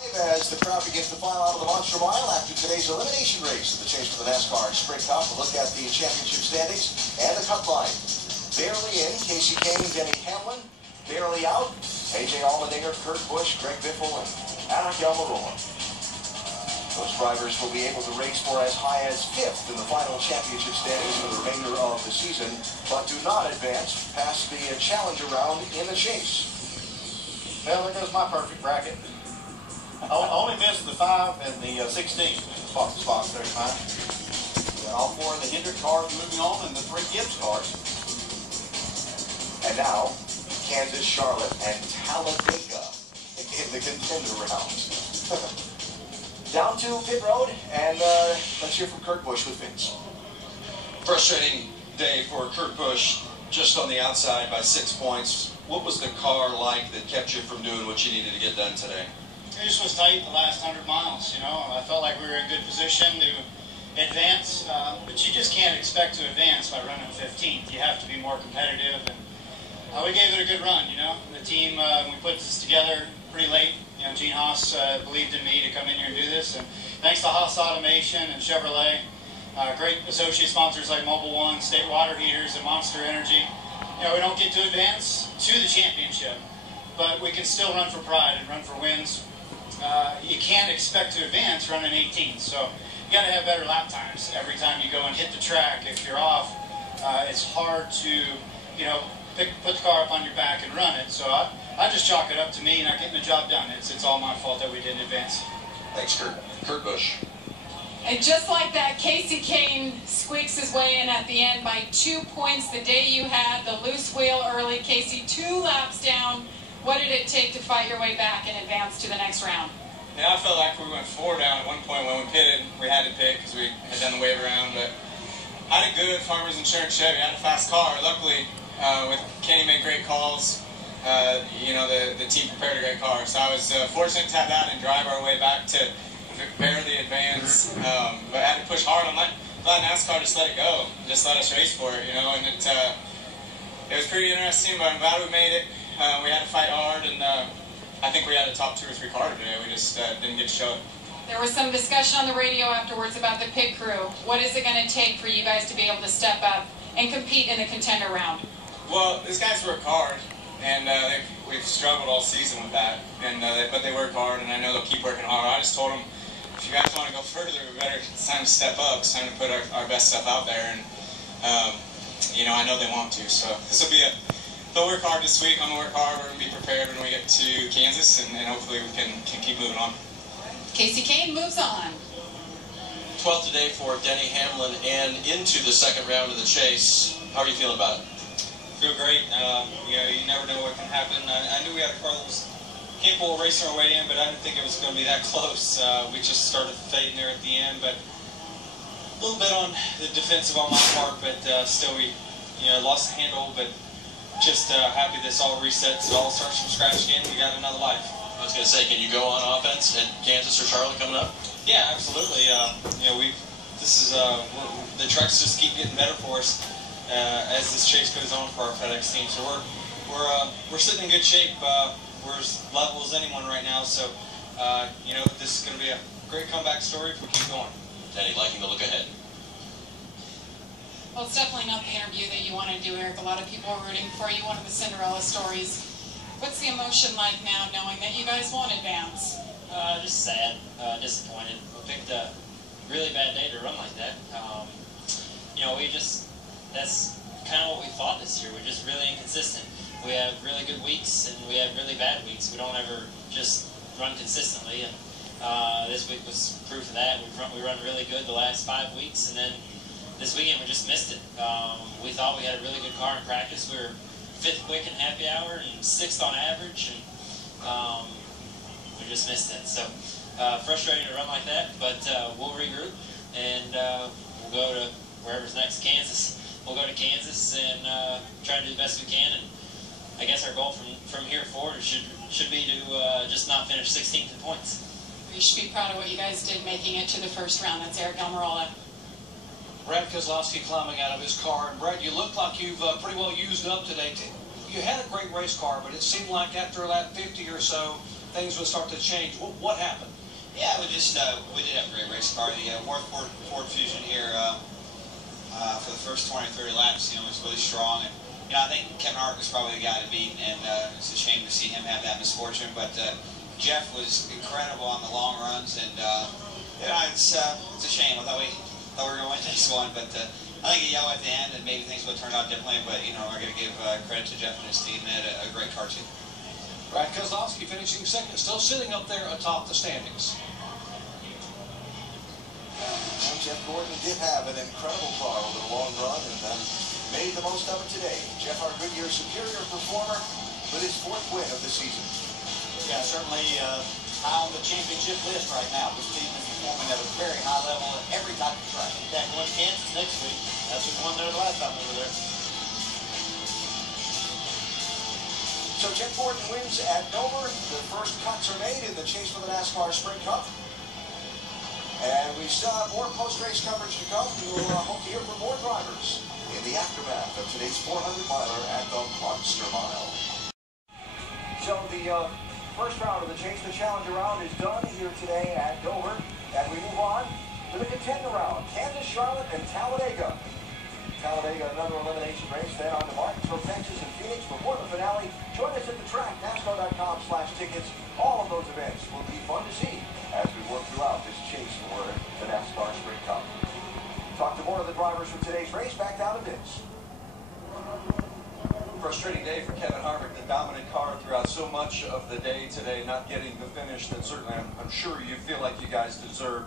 As the crowd begins to file out of the Monster Mile after today's elimination race of the Chase for the NASCAR Sprint Cup, we'll look at the championship standings and the cut line. Barely in, Kasey Kahne, Denny Hamlin. Barely out, A.J. Allmendinger, Kurt Busch, Greg Biffle, and Aric Almirola. Those drivers will be able to race for as high as 5th in the final championship standings for the remainder of the season, but do not advance past the Challenger round in the Chase. Well, there goes my perfect bracket. I only missed the 5 and the 16 spots there, fine. And all 4 of the Hendrick cars moving on, and the 3 Gibbs cars. And now, Kansas, Charlotte, and Talladega in the contender round. Down to pit road, and let's hear from Kurt Busch with Vince. Frustrating day for Kurt Busch, just on the outside by 6 points. What was the car like that kept you from doing what you needed to get done today? It just was tight the last 100 miles, you know. I felt like we were in good position to advance, but you just can't expect to advance by running 15th. You have to be more competitive, and we gave it a good run, you know. The team, we put this together pretty late. You know, Gene Haas believed in me to come in here and do this, and thanks to Haas Automation and Chevrolet, great associate sponsors like Mobil 1, State Water Heaters, and Monster Energy. You know, we don't get to advance to the championship, but we can still run for pride and run for wins. You can't expect to advance running 18, so you got to have better lap times every time you go and hit the track. If you're off, it's hard to, you know, put the car up on your back and run it. So I just chalk it up to me not getting the job done. It's all my fault that we didn't advance. Thanks, Kurt. Kurt Busch. And just like that, Kasey Kahne squeaks his way in at the end by 2 points. The day you had the loose wheel early, Kasey, 2 laps down. What did it take to fight your way back and advance to the next round? Yeah, I felt like we went 4 down at one point when we pitted. We had to pit because we had done the wave around, but I did good. Farmers Insurance Chevy, I had a fast car. Luckily, with Kenny made great calls. You know, the team prepared a great car. So I was fortunate to have that and drive our way back to barely advance. But I had to push hard on that. NASCAR just let it go. Just let us race for it, you know. And it was pretty interesting, but I'm glad we made it. We had to fight hard, and I think we had a top 2 or 3 car today. We just didn't get to show it. There was some discussion on the radio afterwards about the pit crew. What is it going to take for you guys to be able to step up and compete in the contender round? Well, these guys work hard, and we've struggled all season with that. And but they work hard, and I know they'll keep working hard. I just told them, if you guys want to go further, it's time to step up. It's time to put our best stuff out there, and you know, I know they want to. So this will be they'll work hard this week. I'm going to work hard. We're going to be prepared when we get to Kansas, and hopefully we can keep moving on. Kasey Kahne moves on. 12th today for Denny Hamlin and into the second round of the Chase. How are you feeling about it? Feel great. You know, you never know what can happen. I knew we had a car that was capable of racing our way in, but I didn't think it was going to be that close. We just started fading there at the end, but a little bit on the defensive on my part, but still we, you know, lost the handle, but just happy this all resets. It all starts from scratch again. We got another life. I was going to say, can you go on offense at Kansas or Charlotte coming up? Yeah, absolutely. You know, the tracks just keep getting better for us as this chase goes on for our FedEx team. So we're sitting in good shape. We're as level as anyone right now. So you know, this is going to be a great comeback story if we keep going. Denny, liking the look ahead. Well, it's definitely not the interview that you want to do, Eric. A lot of people are rooting for you, one of the Cinderella stories. What's the emotion like now, knowing that you guys won't advance? Just sad, disappointed. We picked a really bad day to run like that. You know, that's kind of what we thought this year. We're just really inconsistent. We have really good weeks, and we have really bad weeks. We don't ever just run consistently, and this week was proof of that. We run really good the last 5 weeks, and then this weekend we just missed it. We thought we had a really good car in practice. We were 5th quick in happy hour and 6th on average, and we just missed it. So frustrating to run like that, but we'll regroup, and we'll go to wherever's next. Kansas. We'll go to Kansas and try to do the best we can. And I guess our goal from here forward should be to just not finish 16th in points. You should be proud of what you guys did making it to the first round. That's Aric Almirola. Brad Keselowski climbing out of his car. And Brad, you look like you've pretty well used up today. You had a great race car, but it seemed like after lap 50 or so, things would start to change. What happened? Yeah, we did have a great race car. The Ford Fusion here for the first 20 or 30 laps, was really strong. And I think Kevin Harvick was probably the guy to beat, and it's a shame to see him have that misfortune. But Jeff was incredible on the long runs, and it's a shame. I thought we were going to win this one, but I think a yellow at the end, and maybe things would have turned out differently. But we're going to give credit to Jeff and his team. They had a great car team. Brad Keselowski finishing second, still sitting up there atop the standings. And Jeff Gordon did have an incredible car over the long run and made the most of it today. Jeff, our Goodyear superior performer, with his 4th win of the season. Yeah, certainly high on the championship list right now. This team is performing at a very high level at every type of track. That one Kansas next week. That's who won there the last time we were there. So Jeff Gordon wins at Dover. The first cuts are made in the chase for the NASCAR Sprint Cup. And we still have more post-race coverage to come. We'll hope to hear from more drivers in the aftermath of today's 400-miler at the Monster Mile. So the first round of the Chase the Challenger round is done here today at Dover. And we move on to the contender round. Kansas, Charlotte, and Talladega. Talladega, another elimination race, then on to Martinsville, Texas, and Phoenix before the finale. Join us at the track, NASCAR.com/tickets. All of those events will be fun to see as we work throughout this chase for the NASCAR Sprint Cup. Talk to more of the drivers from today's race. Back down to Vince. Frustrating day for Kevin Harvick, the dominant car throughout so much of the day today, not getting the finish that certainly I'm sure you feel like you guys deserve.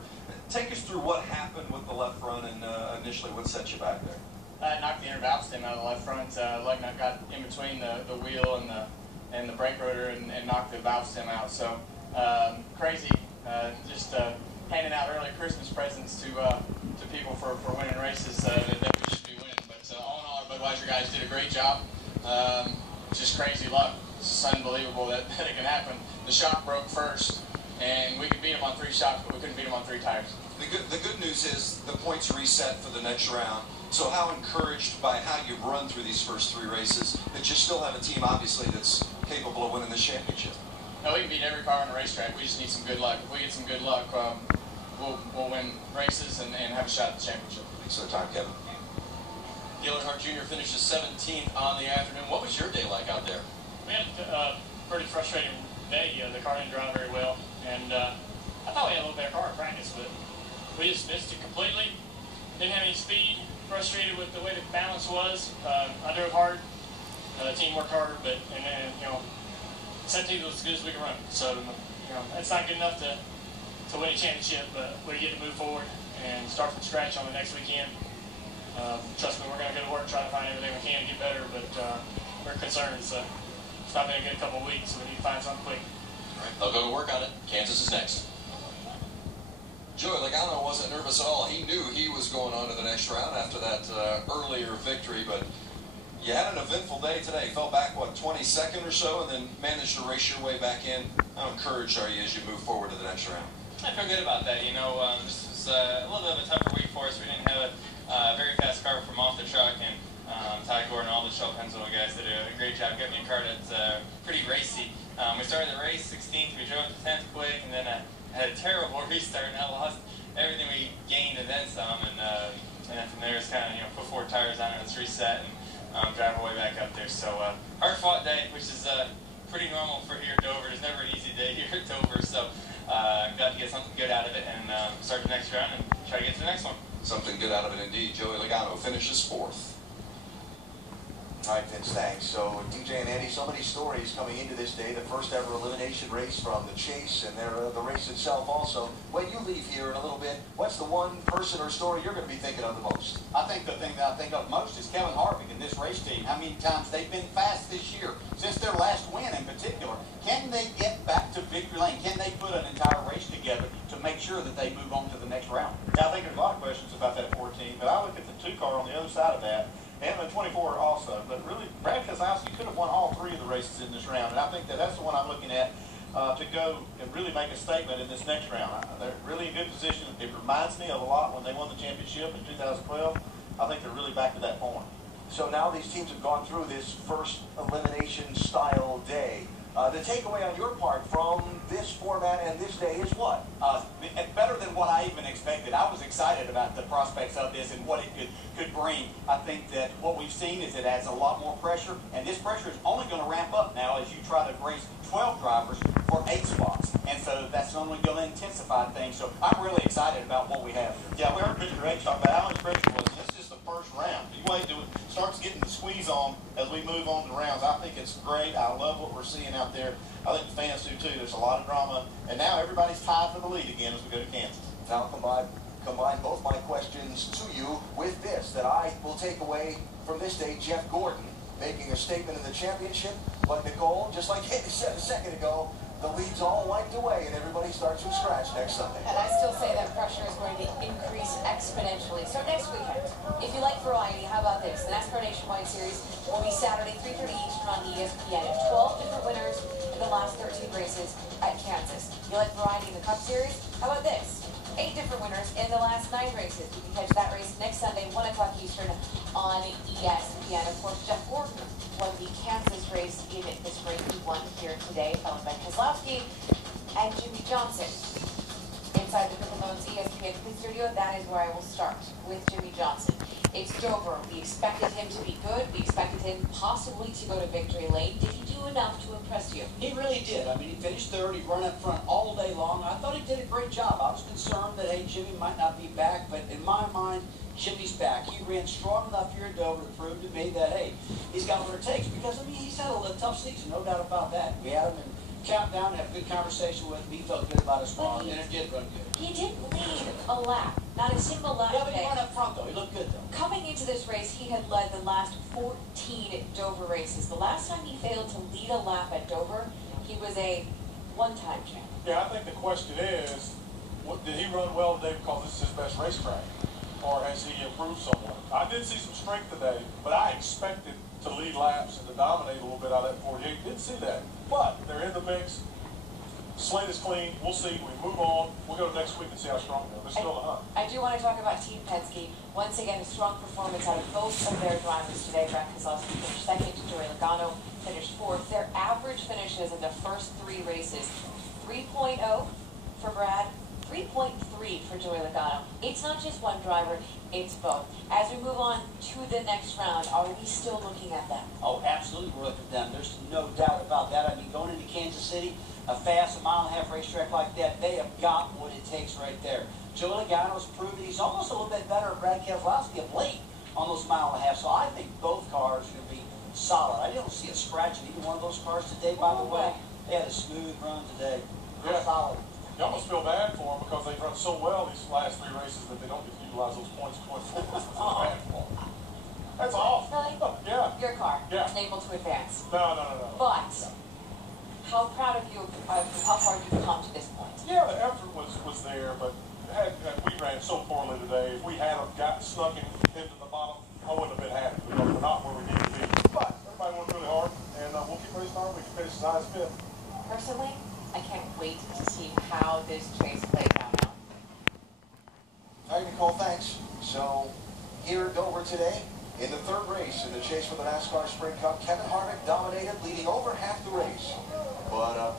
Take us through what happened with the left front and initially what set you back there. Knocked the inner valve stem out of the left front. Lug nut got in between the wheel and the brake rotor and knocked the valve stem out. So crazy. Just handing out early Christmas presents to people for winning races that we should be winning. But all in all, our Budweiser guys did a great job. Just crazy luck. It's just unbelievable that it can happen. The shock broke first, and we could beat them on 3 shocks, but we couldn't beat them on 3 tires. The good news is the points reset for the next round. So how encouraged by how you've run through these first 3 races that you still have a team, obviously, that's capable of winning this championship? No, we can beat every car on the racetrack. We just need some good luck. If we get some good luck, we'll win races and have a shot at the championship. Thanks for the time, Kevin. Dale Earnhardt Jr. finishes 17th on the afternoon. What was your day like out there? We had a pretty frustrating day. The car didn't drive very well, and I thought we had a little better car in practice, but we just missed it completely. Didn't have any speed. Frustrated with the way the balance was. I drove hard. The team worked harder, but 17th was as good as we could run. So that's not good enough to win a championship, but we get to move forward and start from scratch on the next weekend. Trust me, we're going to go to work, try to find everything we can to get better, but we're concerned. It's not been a good couple of weeks, so we need to find something quick. All right, they'll go to work on it. Kansas is next. Joey Logano wasn't nervous at all. He knew he was going on to the next round after that earlier victory, but you had an eventful day today. Fell back, 22nd or so, and then managed to race your way back in. How encouraged are you as you move forward to the next round? I feel good about that. This was a little bit of a tougher week for us. We didn't have a very fast car from off the truck, and Ty Gordon and all the Shell Pennsylvania guys did a great job getting me a car that's pretty racy. We started the race 16th, we drove to 10th quick, and then I had a terrible restart, and I lost everything we gained and then some. And then from there, it's kind of put 4 tires on it, let's reset and drive our way back up there. So hard-fought day, which is pretty normal for here at Dover. There's never an easy day here at Dover, so got to get something good out of it and start the next round and try to get to the next one. Something good out of it indeed. Joey Logano finishes 4th. All right, Vince, thanks. So, DJ and Andy, so many stories coming into this day. The first ever elimination race from the chase and the race itself also. When you leave here in a little bit, what's the one person or story you're going to be thinking of the most? I think the thing that I think of most is Kevin Harvick and this race team. How many times they've been fast this year, since their last win in particular. Can they get back to victory lane? Can they put an entire race together to make sure that they move on to the next round? Yeah, I think there's a lot of questions about that 14, but I look at the 2 car on the other side of that, and the 24 also. But really, Brad Keselowski could have won all 3 of the races in this round, and I think that's the one I'm looking at to go and really make a statement in this next round. They're really in good position. It reminds me of a lot when they won the championship in 2012. I think they're really back to that point. So now these teams have gone through this first elimination style day. The takeaway on your part from this format and this day is what? Better than what I even expected. I was excited about the prospects of this and what it could bring. I think that what we've seen is it adds a lot more pressure, and this pressure is only going to ramp up now as you try to race 12 drivers for 8 spots. And so that's only going to intensify things. So I'm really excited about what we have. Yeah, we heard Richard Ray talk about how much pressure was. This is just the first round. You wait till it starts getting the squeeze on as we move on to rounds. I think it's great. I love what we're seeing out there. I think the fans do too. There's a lot of drama. And now everybody's tied for the lead again as we go to Kansas. Now combine both my questions to you with this, that I will take away from this day Jeff Gordon making a statement in the championship. But Nicole, just like Andy said a second ago, the lead's all wiped away and everybody starts from scratch next Sunday. And I still say that pressure is going to increase exponentially. So next weekend, if you like variety, how about this? The NASCAR Nationwide Series will be Saturday, 3:30 Eastern on ESPN. 12 different winners in the last 13 races at Kansas. You like variety in the Cup Series? How about this? 8 different winners in the last 9 races. You can catch that race next Sunday, 1 o'clock Eastern on ESPN. Of course, Jeff Gordon won the Kansas race in the spring. He won here today, followed by Keselowski and Jimmy Johnson. Inside the Cricket Loans ESPN Studio, that is where I will start with Jimmy Johnson. It's Dover. We expected him to be good. We expected him possibly to go to victory lane. Did he do enough to impress you? He really did. I mean, he finished third. He ran up front all day long. I thought he did a great job. I was concerned that, hey, Jimmy might not be back, but in my mind, Jimmy's back. He ran strong enough here at Dover to prove to me that, hey, he's got what it takes. Because, I mean, he's had a tough season, no doubt about that. We had him in countdown, had a good conversation with him. He felt good about his farm, and it did run good. He didn't lead a lap. Not a single lap. Yeah, but he ran up front, though. He looked good, though. Coming into this race, he had led the last 14 Dover races. The last time he failed to lead a lap at Dover, he was a one-time champ. Yeah, I think the question is, did he run well today because this is his best racetrack? Or has he improved somewhat? I did see some strength today, but I expected to lead laps and to dominate a little bit out of that 48. Didn't see that. But they're in the mix. Slate is clean. We'll see. We move on. We'll go next week and see how strong they are. They're still in the hunt. I do want to talk about Team Penske. Once again, a strong performance out of both of their drivers today. Brad Keselowski finished second. Joey Logano finished fourth. Their average finishes in the first 3 races, 3.0 for Brad, 3.3 for Joey Logano. It's not just one driver, it's both. As we move on to the next round, are we still looking at them? Oh, absolutely, we're looking at them. There's no doubt about that. I mean, going into Kansas City, a fast 1.5 mile racetrack like that, they have got what it takes right there. Joey Logano's proven he's almost a little bit better than Brad Keselowski of late on those 1.5 miles. So I think both cars are going to be solid. I don't see a scratch in either one of those cars today, by the way. They had a smooth run today. They're solid. You almost feel bad for them because they've run so well these last 3 races that they don't get to utilize those points going forward. Bad for them. That's awful. Really? Yeah. Your car. Yeah. Unable to advance. No. But how proud of you of how far you've come to this point? Yeah, the effort was there, but had we ran so poorly today, if we had got snuck into the bottom, I wouldn't have been happy because we're not where we need to be. But everybody worked really hard, and we'll keep racing on. We can finish as high as 5th. Personally, I can't wait to see how this chase plays out now. All right, Nicole, thanks. So, here at Dover today, in the 3rd race in the chase for the NASCAR Sprint Cup, Kevin Harvick dominated, leading over half the race. But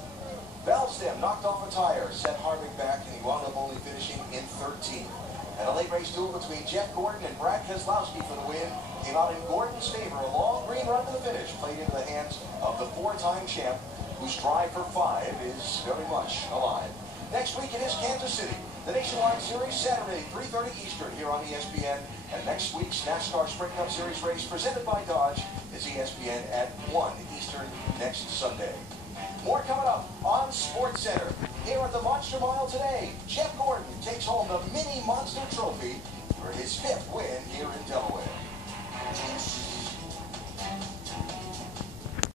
valve stem knocked off a tire, set Harvick back, and he wound up only finishing in 13th. And a late race duel between Jeff Gordon and Brad Keselowski for the win came out in Gordon's favor. A long green run to the finish played into the hands of the 4-time champ, whose drive for 5 is very much alive. Next week it is Kansas City. The Nationwide Series, Saturday, 3:30 Eastern here on ESPN. And next week's NASCAR Sprint Cup Series race presented by Dodge is ESPN at 1 Eastern next Sunday. More coming up on SportsCenter. Here at the Monster Mile today, Jeff Gordon takes home the Mini Monster Trophy for his 5th win here in Delaware.